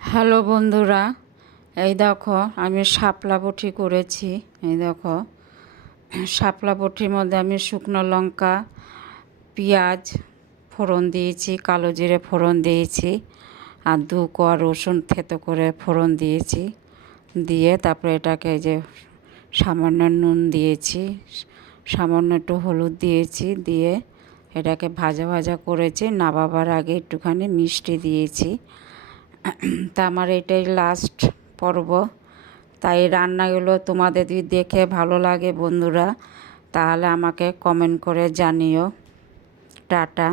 Hello বন্ধুরা, এই দেখো আমি শাপলা বটি করেছি। এই দেখো শাপলা বটির মধ্যে আমি শুকনো লঙ্কা, পেঁয়াজ ফোড়ন দিয়েছি, কালো জিরে ফোড়ন দিয়েছি, আর 2 কোয়া রসুন থেতো করে ফোড়ন দিয়েছি। দিয়ে তারপরে এটাকে যে সামান্য নুন দিয়েছি, সামান্য একটু হলুদ দিয়েছি, দিয়ে এটাকে ভাজা ভাজা করেছি। নামাবার আগে একটুখানি মিষ্টি দিয়েছি। তা আমার এটাই লাস্ট পর্ব। তাই রান্নাগুলো তোমাদের যদি দেখে ভালো লাগে বন্ধুরা, তাহলে আমাকে কমেন্ট করে জানিও। টাটা।